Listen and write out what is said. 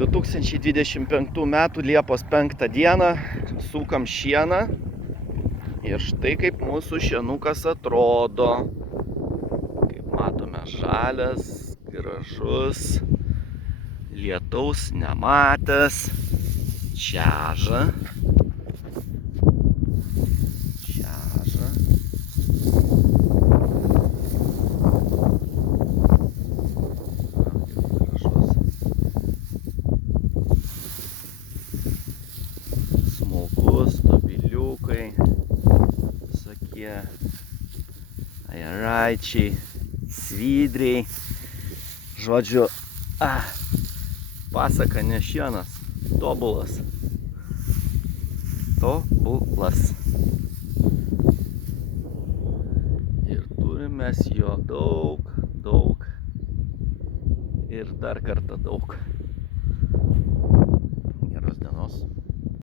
2025 metų Liepos 5 dieną sukam šieną ir štai kaip mūsų šienukas atrodo. Kaip matome, žalias, gražus, lietaus nematęs, čeža. Smulkus, dobiliukai, visokie ajaraičiai, svidriai. Žodžiu, pasaka ne šienas, tobulas. Tobulas. Ir turim mes jo daug. Ir dar kartą daug.